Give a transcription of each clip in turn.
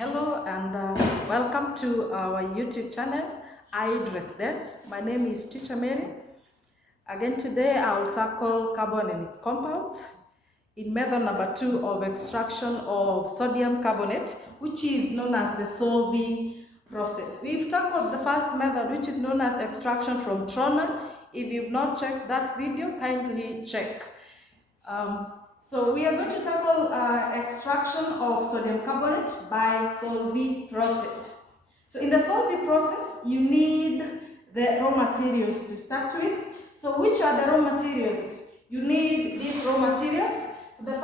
Hello and welcome to our YouTube channel, iDressDet. My name is Teacher Mary. Again today I will tackle carbon and its compounds in method number 2 of extraction of sodium carbonate, which is known as the solving process. We've tackled the first method, which is known as extraction from trona. If you've not checked that video, kindly check. So we are going to tackle extraction of sodium carbonate by solving process. So in the solving process, you need the raw materials to start with. So which are the raw materials? You need these raw materials. So the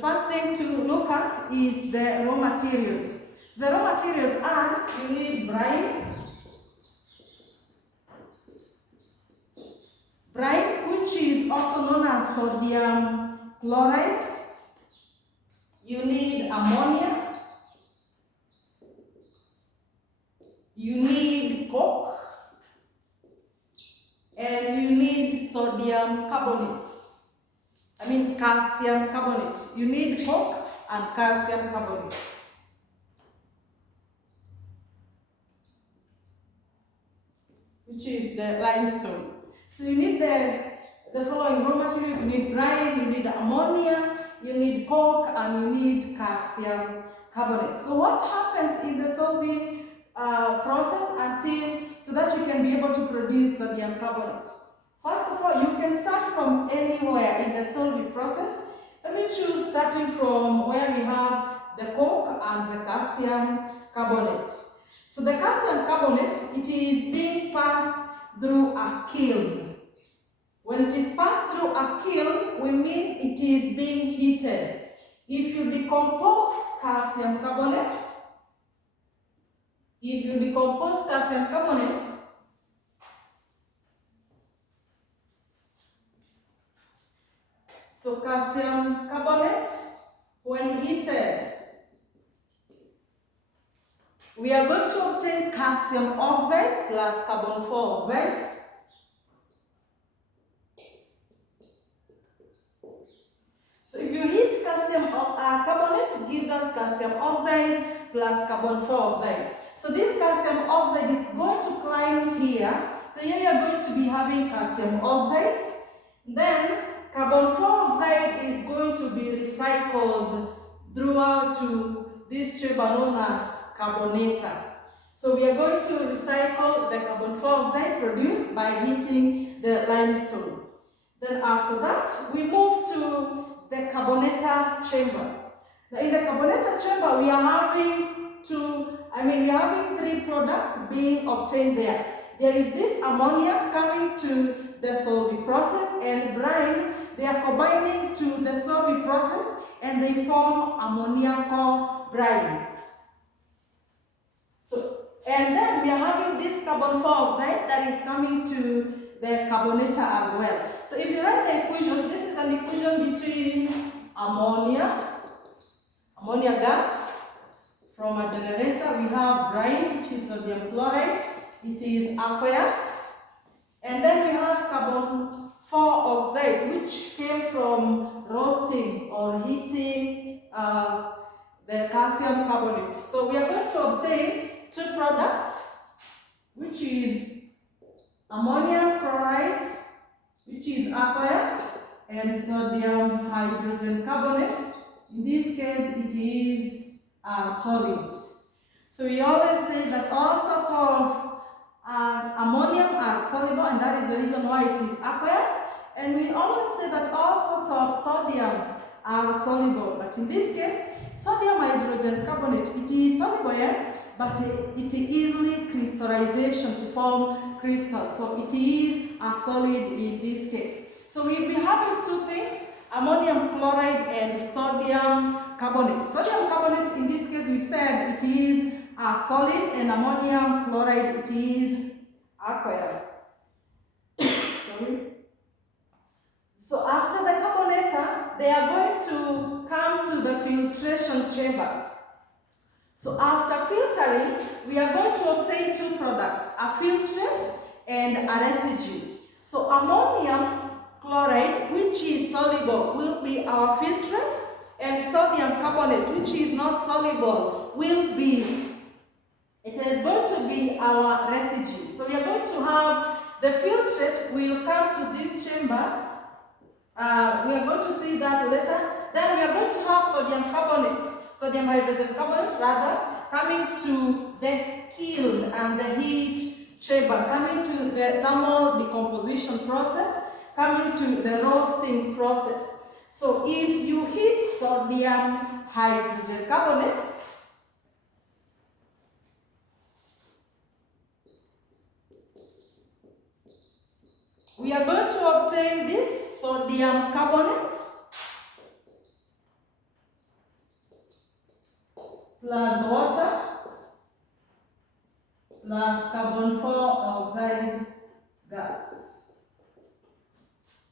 first thing to look at is the raw materials. So the raw materials are, you need brine, which is also known as sodium chloride. You need ammonia. You need coke. And you need sodium carbonate. Calcium carbonate. You need coke and calcium carbonate. Which is the limestone. So you need the following raw materials. You need brine, you need ammonia, you need coke, and you need calcium carbonate. So what happens in the solving process so that you can be able to produce sodium carbonate? First of all, you can start from anywhere in the solving process. Let me choose starting from where we have the coke and the calcium carbonate. So the calcium carbonate, it is being passed through a kiln. When it is passed through a kiln, we mean it is being heated. If you decompose calcium carbonate, so calcium carbonate, when heated, we are going to obtain calcium oxide plus carbon 4 oxide. So if you heat calcium carbonate, it gives us calcium oxide plus carbon 4 oxide. So this calcium oxide is going to climb here. So here you are going to be having calcium oxide. Then carbon 4 oxide is going to be recycled throughout to this chamber known as carbonator. So we are going to recycle the carbon 4 oxide produced by heating the limestone. Then after that, we move to the carbonator chamber. Now in the carbonator chamber, we are having three products being obtained there. There is this ammonia coming to the solving process and brine. They are combining to the solving process and they form ammoniacal brine. And then we are having this carbon 4 oxide that is coming to the carbonator as well. So if you write the equation, this is an equation between ammonia gas from a generator. We have brine, which is sodium chloride. It is aqueous. And then we have carbon 4 oxide, which came from roasting or heating the calcium carbonate. So we are going to obtain two products, which is ammonium chloride, which is aqueous, and sodium hydrogen carbonate. In this case, it is solid. So we always say that all sorts of ammonium are soluble, and that is the reason why it is aqueous. And we always say that all sorts of sodium are soluble, but in this case, sodium hydrogen carbonate, it is soluble, yes, but it easily crystallization to form crystals. So it is a solid in this case. So we'll be having two things, ammonium chloride and sodium carbonate. Sodium carbonate, in this case, we've said it is a solid, and ammonium chloride, it is aqueous. Sorry. So after the carbonator, they are going to come to the filtration chamber. So after filtering, we are going to obtain two products, a filtrate and a residue. So ammonium chloride, which is soluble, will be be our filtrate, and sodium carbonate, which is not soluble, it is going to be our residue. So we are going to have the filtrate will come to this chamber. We are going to see that later. Then we are going to have sodium carbonate, sodium hydrogen carbonate rather, coming to the kiln and the heat chamber, coming to the thermal decomposition process, coming to the roasting process. So if you heat sodium hydrogen carbonate, we are going to obtain this sodium carbonate plus water plus carbon dioxide gas.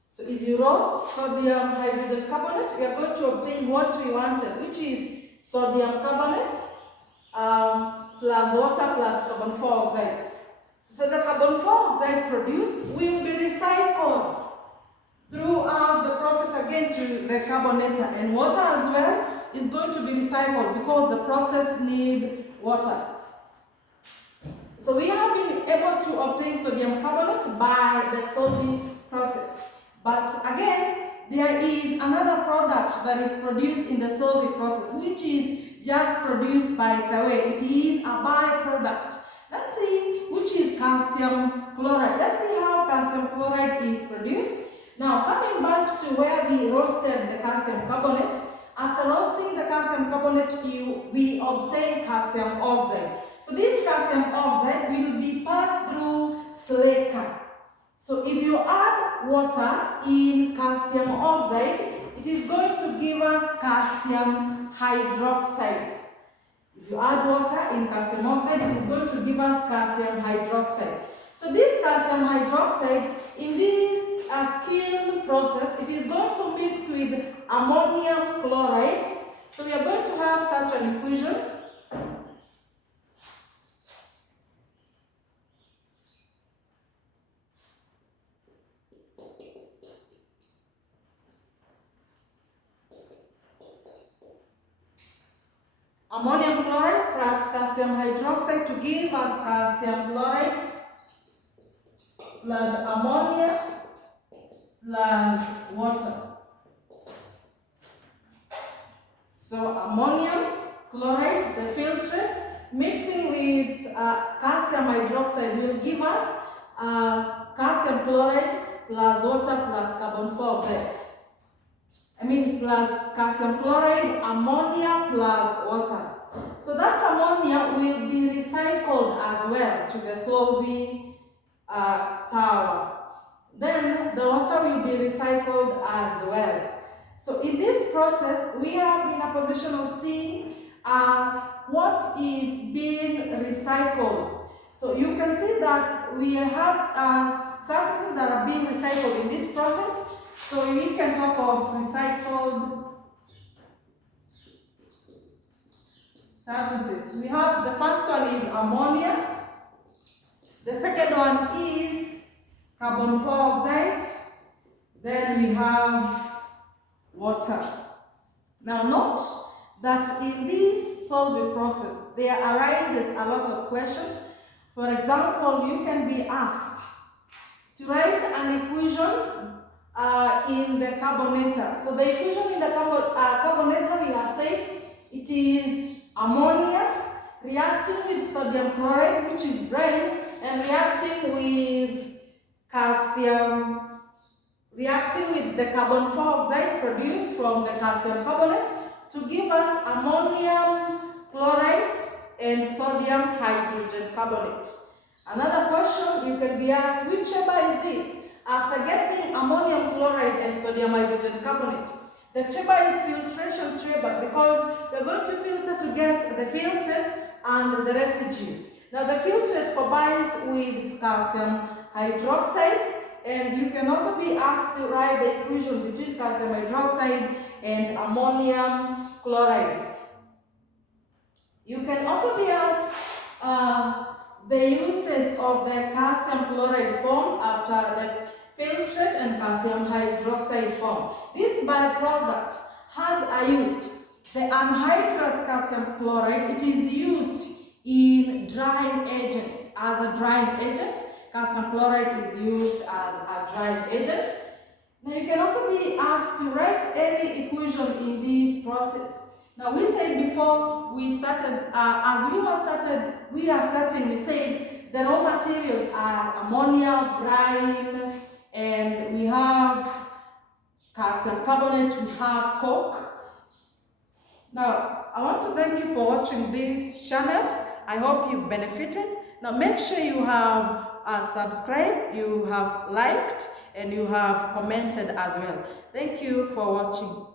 So if you roast sodium hydrogen carbonate, we are going to obtain what we wanted, which is sodium carbonate plus water plus carbon dioxide. So the carbon dioxide produced will be recycled throughout the process again to the carbonator, and water as well is going to be recycled because the process needs water. So we have been able to obtain sodium carbonate by the solving process. But again, there is another product that is produced in the solving process, which is just produced by the way. It is a byproduct. Let's see which is calcium chloride. Let's see how calcium chloride is produced. Now, coming back to where we roasted the calcium carbonate, after roasting the calcium carbonate, we obtain calcium oxide. So this calcium oxide will be passed through slaker. So if you add water in calcium oxide, it is going to give us calcium hydroxide. If you add water in calcium oxide, it is going to give us calcium hydroxide. So this calcium hydroxide, in this kiln process, it is going to mix with ammonium chloride. So we are going to have such an equation. Ammonium chloride plus calcium hydroxide to give us calcium chloride plus ammonia plus water. So ammonium chloride, the filtrate, mixing with calcium hydroxide will give us calcium chloride plus water plus carbon dioxide. Plus calcium chloride, ammonia plus water. So that ammonia will be recycled as well to the solving tower. Then the water will be recycled as well. So in this process, we are in a position of seeing what is being recycled. So you can see that we have substances that are being recycled in this process. So we can talk of recycled substances. We have the first one is ammonia. The second one is carbon dioxide. Then we have water. Now note that in this solving process, there arises a lot of questions. For example, you can be asked to write an equation in the carbonator. So the equation in the carbonator, we have said it is ammonia reacting with sodium chloride, which is brine, and reacting with the carbon dioxide produced from the calcium carbonate to give us ammonium chloride and sodium hydrogen carbonate. Another question you can be asked, which chamber is this? After getting ammonium chloride and sodium hydrogen carbonate, the chamber is filtration chamber because we're going to filter to get the filtrate and the residue. Now the filtrate combines with calcium hydroxide, and you can also be asked to write the equation between calcium hydroxide and ammonium chloride. You can also be asked the uses of the calcium chloride formed after filtrate and calcium hydroxide form. This byproduct has used the anhydrous calcium chloride. It is used in drying agent as a drying agent. Calcium chloride is used as a drying agent. Now you can also be asked to write any equation in this process. Now we said before we started, we said the raw materials are ammonia, brine, and we have calcium carbonate, we have coke. Now I want to thank you for watching this channel. I hope you've benefited. Now make sure you have subscribed, you have liked, and you have commented as well. Thank you for watching.